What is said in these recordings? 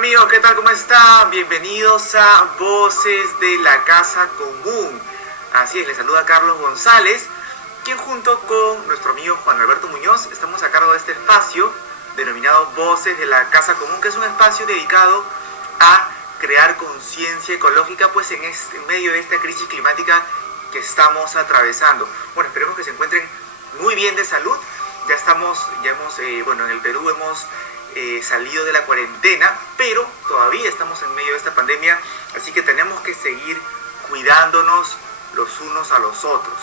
amigos, ¿qué tal? ¿Cómo están? Bienvenidos a Voces de la Casa Común. Así es, les saluda Carlos González, quien junto con nuestro amigo Juan Alberto Muñoz estamos a cargo de este espacio denominado Voces de la Casa Común, que es un espacio dedicado a crear conciencia ecológica pues en medio de esta crisis climática que estamos atravesando. Bueno, esperemos que se encuentren muy bien de salud. En el Perú hemos salido de la cuarentena, pero todavía estamos en medio de esta pandemia, así que tenemos que seguir cuidándonos los unos a los otros,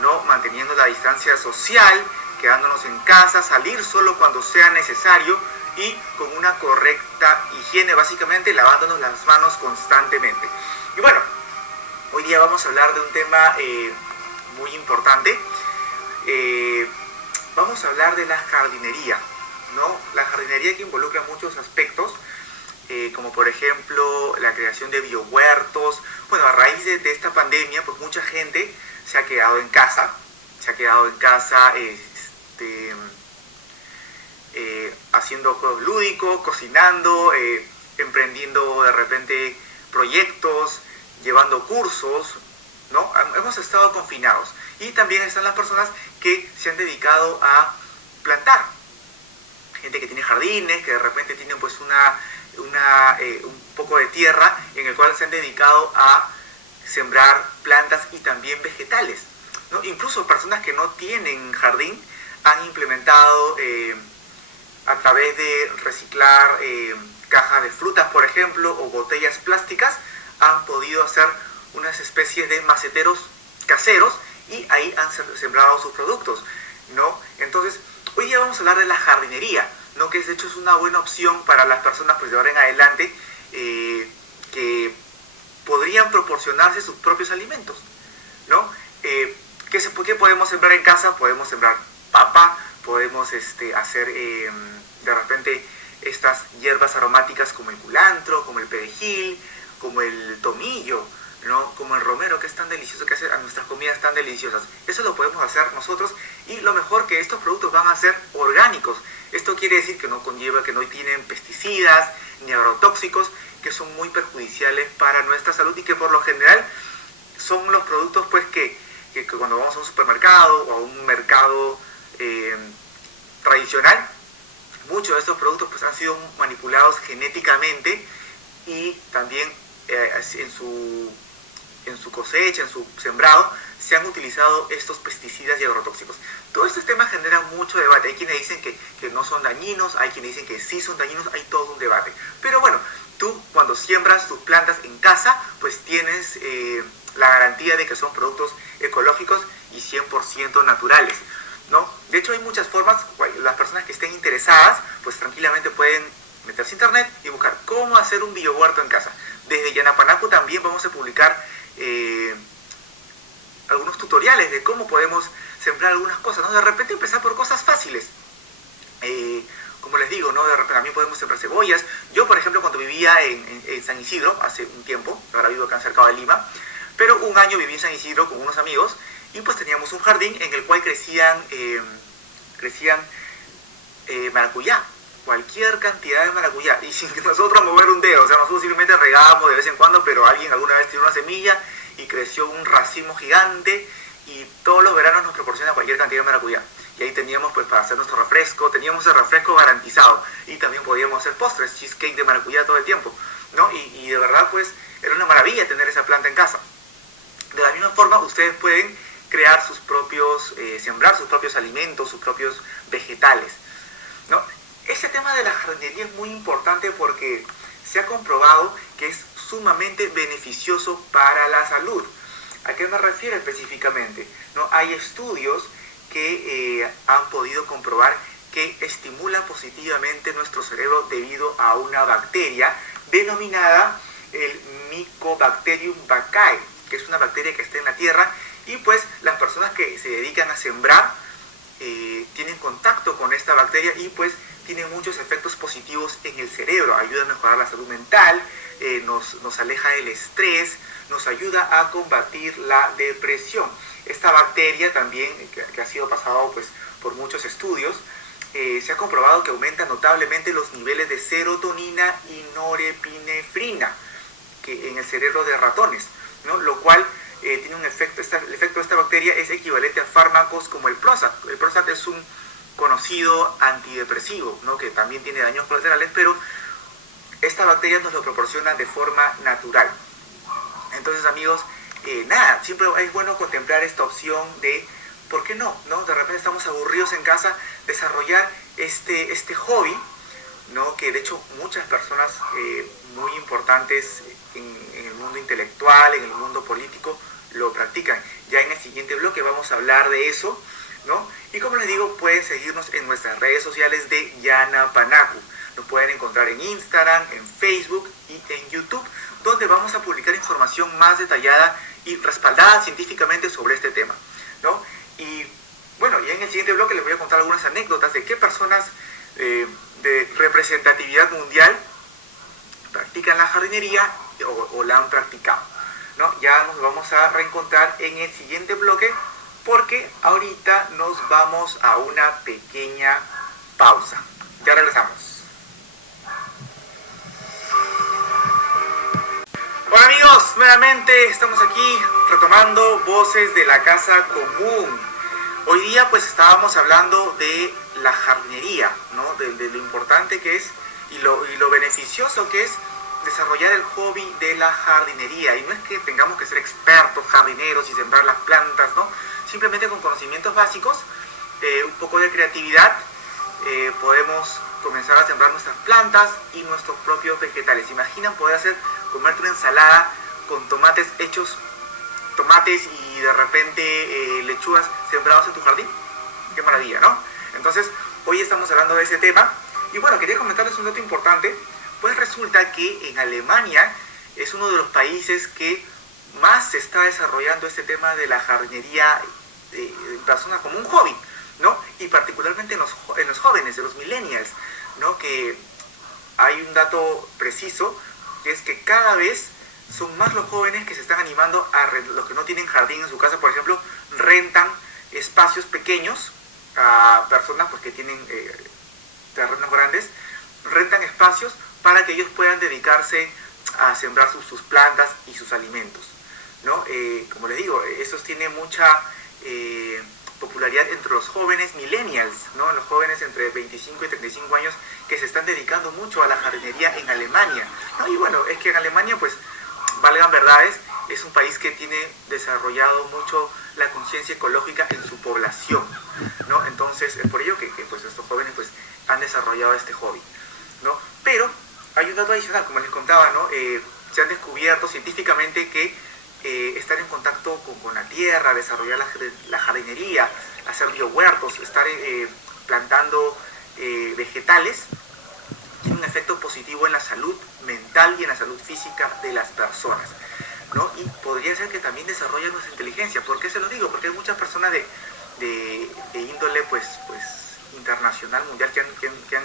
¿no? Manteniendo la distancia social, quedándonos en casa, salir solo cuando sea necesario y con una correcta higiene, básicamente lavándonos las manos constantemente. Y bueno, hoy día vamos a hablar de un tema muy importante. Vamos a hablar de la jardinería, ¿no? La jardinería que involucra muchos aspectos, como por ejemplo la creación de biohuertos. Bueno, a raíz de esta pandemia, pues mucha gente se ha quedado en casa, haciendo juegos lúdicos, cocinando, emprendiendo de repente proyectos, llevando cursos, ¿no? Hemos estado confinados. Y también están las personas que se han dedicado a plantar. Gente que tiene jardines, que de repente tienen pues un poco de tierra en el cual se han dedicado a sembrar plantas y también vegetales, ¿no? Incluso personas que no tienen jardín han implementado a través de reciclar cajas de frutas, por ejemplo, o botellas plásticas, han podido hacer unas especies de maceteros caseros y ahí han sembrado sus productos, ¿no? Entonces, hoy día vamos a hablar de la jardinería, ¿no? Que de hecho es una buena opción para las personas pues de ahora en adelante que podrían proporcionarse sus propios alimentos, ¿no? ¿Qué podemos sembrar en casa? Podemos sembrar papa, podemos hacer de repente estas hierbas aromáticas como el culantro, como el perejil, como el tomillo, ¿no? Como el romero, que es tan delicioso, que hace a nuestras comidas tan deliciosas. Eso lo podemos hacer nosotros, y lo mejor, que estos productos van a ser orgánicos. Esto quiere decir que no conlleva, que no tienen pesticidas ni agrotóxicos, que son muy perjudiciales para nuestra salud y que por lo general son los productos pues que cuando vamos a un supermercado o a un mercado tradicional, muchos de estos productos pues han sido manipulados genéticamente y también en su cosecha, en su sembrado, se han utilizado estos pesticidas y agrotóxicos. Todo este tema genera mucho debate. Hay quienes dicen que no son dañinos, hay quienes dicen que sí son dañinos, hay todo un debate. Pero bueno, tú cuando siembras tus plantas en casa, pues tienes la garantía de que son productos ecológicos y 100% naturales, ¿no? De hecho, hay muchas formas. Las personas que estén interesadas, pues tranquilamente pueden meterse a internet y buscar cómo hacer un biohuerto en casa. Desde Yanapanacu también vamos a publicar algunos tutoriales de cómo podemos sembrar algunas cosas, ¿no? De repente empezar por cosas fáciles. Como les digo, ¿no? De repente también podemos sembrar cebollas. Yo, por ejemplo, cuando vivía en San Isidro, hace un tiempo, ahora vivo acá cerca de Lima, pero un año viví en San Isidro con unos amigos y pues teníamos un jardín en el cual crecían maracuyá, cualquier cantidad de maracuyá, y sin nosotros mover un dedo. O sea, nosotros simplemente regábamos de vez en cuando, pero alguien alguna vez tiró una semilla y creció un racimo gigante, y todos los veranos nos proporciona cualquier cantidad de maracuyá. Y ahí teníamos pues para hacer nuestro refresco, teníamos el refresco garantizado, y también podíamos hacer postres, cheesecake de maracuyá todo el tiempo, ¿no? Y de verdad pues era una maravilla tener esa planta en casa. De la misma forma, ustedes pueden crear sus propios, sembrar sus propios alimentos, sus propios vegetales, ¿no? Este tema de la jardinería es muy importante porque se ha comprobado que es sumamente beneficioso para la salud. ¿A qué me refiero específicamente? ¿No? Hay estudios que han podido comprobar que estimulan positivamente nuestro cerebro debido a una bacteria denominada el Mycobacterium vaccae, que es una bacteria que está en la tierra, y pues las personas que se dedican a sembrar tienen contacto con esta bacteria y pues tiene muchos efectos positivos en el cerebro. Ayuda a mejorar la salud mental, nos aleja del estrés, nos ayuda a combatir la depresión. Esta bacteria también, que ha sido pasado pues por muchos estudios, se ha comprobado que aumenta notablemente los niveles de serotonina y norepinefrina que en el cerebro de ratones, ¿no? Lo cual tiene un efecto, el efecto de esta bacteria es equivalente a fármacos como el Prozac. El Prozac es un conocido antidepresivo, ¿no? Que también tiene daños colaterales, pero esta bacteria nos lo proporciona de forma natural. Entonces, amigos, nada, siempre es bueno contemplar esta opción de, ¿por qué no? De repente estamos aburridos en casa, desarrollar este hobby, ¿no? Que de hecho muchas personas muy importantes en el mundo intelectual, en el mundo político, lo practican. Ya en el siguiente bloque vamos a hablar de eso, ¿no? Y como les digo, pueden seguirnos en nuestras redes sociales de Yana Panacu. Nos pueden encontrar en Instagram, en Facebook y en YouTube, donde vamos a publicar información más detallada y respaldada científicamente sobre este tema, ¿no? Y bueno, ya en el siguiente bloque les voy a contar algunas anécdotas de qué personas de representatividad mundial practican la jardinería o la han practicado, ¿no? Ya nos vamos a reencontrar en el siguiente bloque, porque ahorita nos vamos a una pequeña pausa. Ya regresamos. Hola amigos, nuevamente estamos aquí retomando Voces de la Casa Común. Hoy día pues estábamos hablando de la jardinería, ¿no? De lo importante que es y lo beneficioso que es desarrollar el hobby de la jardinería. Y no es que tengamos que ser expertos jardineros y sembrar las plantas, ¿no? Simplemente con conocimientos básicos, un poco de creatividad, podemos comenzar a sembrar nuestras plantas y nuestros propios vegetales. ¿Imaginan poder comerte una ensalada con tomates y de repente lechugas sembrados en tu jardín? ¡Qué maravilla!, ¿no? Entonces, hoy estamos hablando de ese tema. Y bueno, quería comentarles un dato importante. Pues resulta que en Alemania es uno de los países que más se está desarrollando este tema de la jardinería en personas como un hobby, ¿no? Y particularmente en los jóvenes, en los millennials, ¿no? Que hay un dato preciso, que es que cada vez son más los jóvenes que se están animando los que no tienen jardín en su casa, por ejemplo, rentan espacios pequeños a personas pues, que tienen terrenos grandes, rentan espacios para que ellos puedan dedicarse a sembrar sus plantas y sus alimentos, ¿no? Como les digo, eso tiene mucha popularidad entre los jóvenes millennials, ¿no? Los jóvenes entre 25 y 35 años que se están dedicando mucho a la jardinería en Alemania, ¿no? Y bueno, es que en Alemania, pues, valgan verdades, es un país que tiene desarrollado mucho la conciencia ecológica en su población, ¿no? Entonces, es por ello que pues, estos jóvenes pues, han desarrollado este hobby, ¿no? Pero hay un dato adicional, como les contaba, ¿no? Se han descubierto científicamente que estar en contacto con la tierra, desarrollar la jardinería, hacer biohuertos, estar plantando vegetales, tiene un efecto positivo en la salud mental y en la salud física de las personas, ¿no? Y podría ser que también desarrollen nuestra inteligencia. ¿Por qué se lo digo? Porque hay muchas personas de índole pues internacional, mundial, que han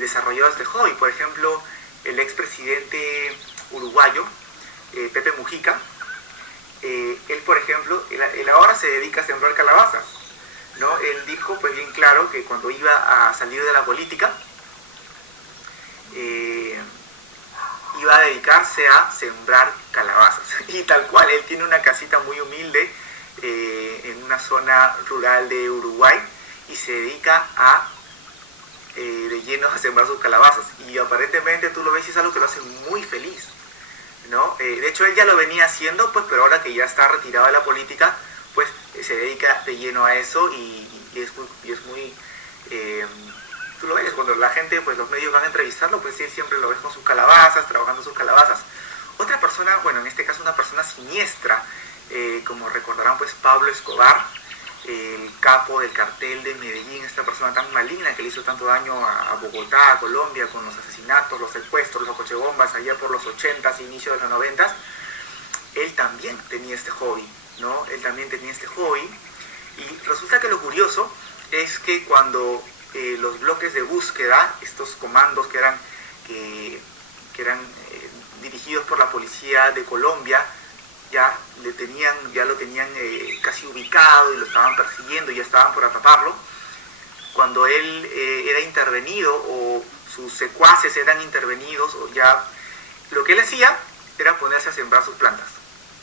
desarrollado este hobby. Por ejemplo, el expresidente uruguayo, Pepe Mujica, él, por ejemplo, él ahora se dedica a sembrar calabazas, ¿no? Él dijo pues bien claro que cuando iba a salir de la política, iba a dedicarse a sembrar calabazas. Y tal cual, él tiene una casita muy humilde en una zona rural de Uruguay y se dedica de lleno a sembrar sus calabazas. Y aparentemente tú lo ves y es algo que lo hace muy feliz, ¿no? De hecho, él ya lo venía haciendo, pues, pero ahora que ya está retirado de la política, pues se dedica de lleno a eso y es muy tú lo ves, cuando la gente, pues los medios van a entrevistarlo, pues él siempre lo ves con sus calabazas, trabajando sus calabazas. Otra persona, bueno, en este caso una persona siniestra, como recordarán, pues Pablo Escobar, el capo del cartel de Medellín, esta persona tan maligna que le hizo tanto daño a Bogotá, a Colombia, con los asesinatos, los secuestros, los cochebombas, allá por los 80s, inicio de los 90s, él también tenía este hobby, ¿no? Él también tenía este hobby, y resulta que lo curioso es que cuando los bloques de búsqueda, estos comandos que eran dirigidos por la policía de Colombia, ya lo tenían casi ubicado y lo estaban persiguiendo y ya estaban por atraparlo, cuando él era intervenido o sus secuaces eran intervenidos, o ya lo que él hacía era ponerse a sembrar sus plantas,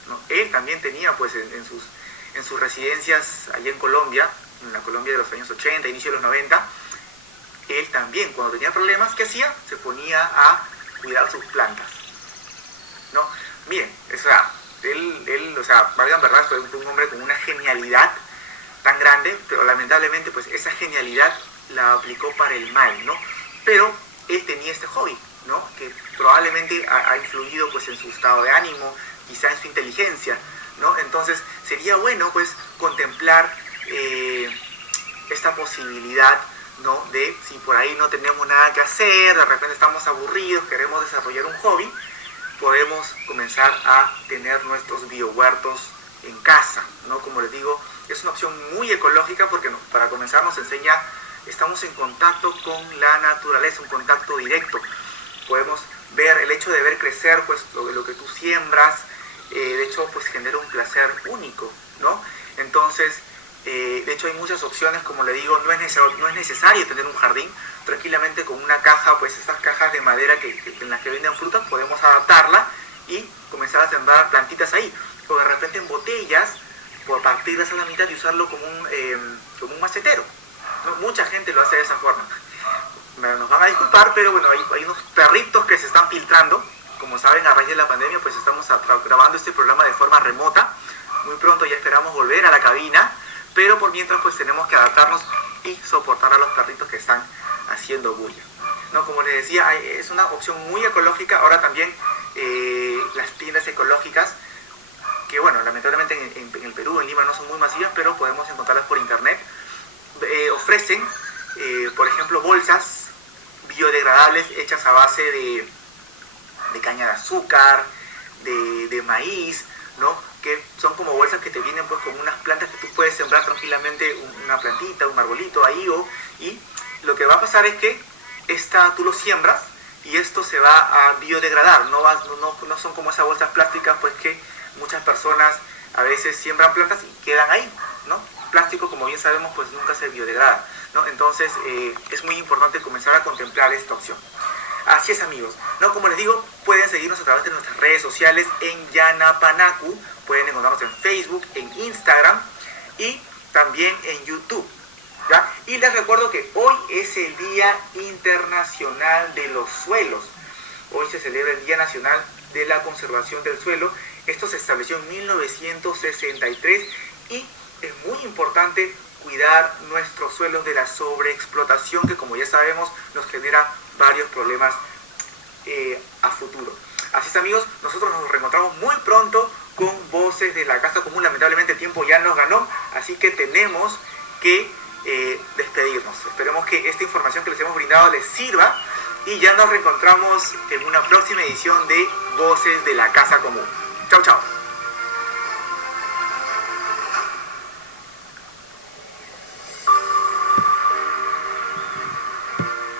¿no? Él también tenía pues en sus residencias allá en Colombia, en la Colombia de los años 80, inicio de los 90, él también cuando tenía problemas, ¿qué hacía? Se ponía a cuidar sus plantas, ¿no? Miren, o sea, él o sea, valgan verdad, fue un hombre con una genialidad tan grande, pero lamentablemente pues esa genialidad la aplicó para el mal, ¿no? Pero él tenía este hobby, ¿no? Que probablemente ha influido pues en su estado de ánimo, quizá en su inteligencia, ¿no? Entonces sería bueno pues contemplar esta posibilidad, ¿no? De si por ahí no tenemos nada que hacer, de repente estamos aburridos, queremos desarrollar un hobby, podemos comenzar a tener nuestros biohuertos en casa, ¿no? Como les digo, es una opción muy ecológica porque para comenzar nos enseña, estamos en contacto con la naturaleza, un contacto directo. Podemos ver, el hecho de ver crecer pues lo que tú siembras, de hecho pues genera un placer único, ¿no? Entonces, de hecho hay muchas opciones, como le digo, no es necesario tener un jardín. Tranquilamente con una caja, pues estas cajas de madera en las que venden frutas, podemos adaptarla y comenzar a sembrar plantitas ahí. O de repente en botellas, por partirlas a la mitad y usarlo como un macetero, ¿no? Mucha gente lo hace de esa forma. Nos van a disculpar, pero bueno, hay unos perritos que se están filtrando. Como saben, a raíz de la pandemia, pues estamos grabando este programa de forma remota. Muy pronto ya esperamos volver a la cabina, pero por mientras pues tenemos que adaptarnos y soportar a los perritos que están haciendo bulla, ¿no? Como les decía, es una opción muy ecológica. Ahora también las tiendas ecológicas, que bueno, lamentablemente en el Perú, en Lima no son muy masivas, pero podemos encontrarlas por internet, ofrecen, por ejemplo, bolsas biodegradables hechas a base de caña de azúcar, de maíz, ¿no? Que son como bolsas que te vienen pues con unas plantas que tú puedes sembrar tranquilamente, una plantita, un arbolito ahí, y lo que va a pasar es que tú lo siembras y esto se va a biodegradar, no son como esas bolsas plásticas pues que muchas personas a veces siembran plantas y quedan ahí, ¿no? Plástico, como bien sabemos, pues nunca se biodegrada, ¿no? Entonces es muy importante comenzar a contemplar esta opción. Así es, amigos, ¿no? Como les digo, pueden seguirnos a través de nuestras redes sociales en Yanapanacu, pueden encontrarnos en Facebook, en Instagram y también en YouTube, ¿ya? Y les recuerdo que hoy es el Día Internacional de los Suelos. Hoy se celebra el Día Nacional de la Conservación del Suelo. Esto se estableció en 1963 y es muy importante cuidar nuestros suelos de la sobreexplotación que, como ya sabemos, nos genera varios problemas a futuro. Así es, amigos, nosotros nos reencontramos muy pronto con Voces de la Casa Común. Lamentablemente el tiempo ya nos ganó, así que tenemos que despedirnos. Esperemos que esta información que les hemos brindado les sirva y ya nos reencontramos en una próxima edición de Voces de la Casa Común. Chau, chau.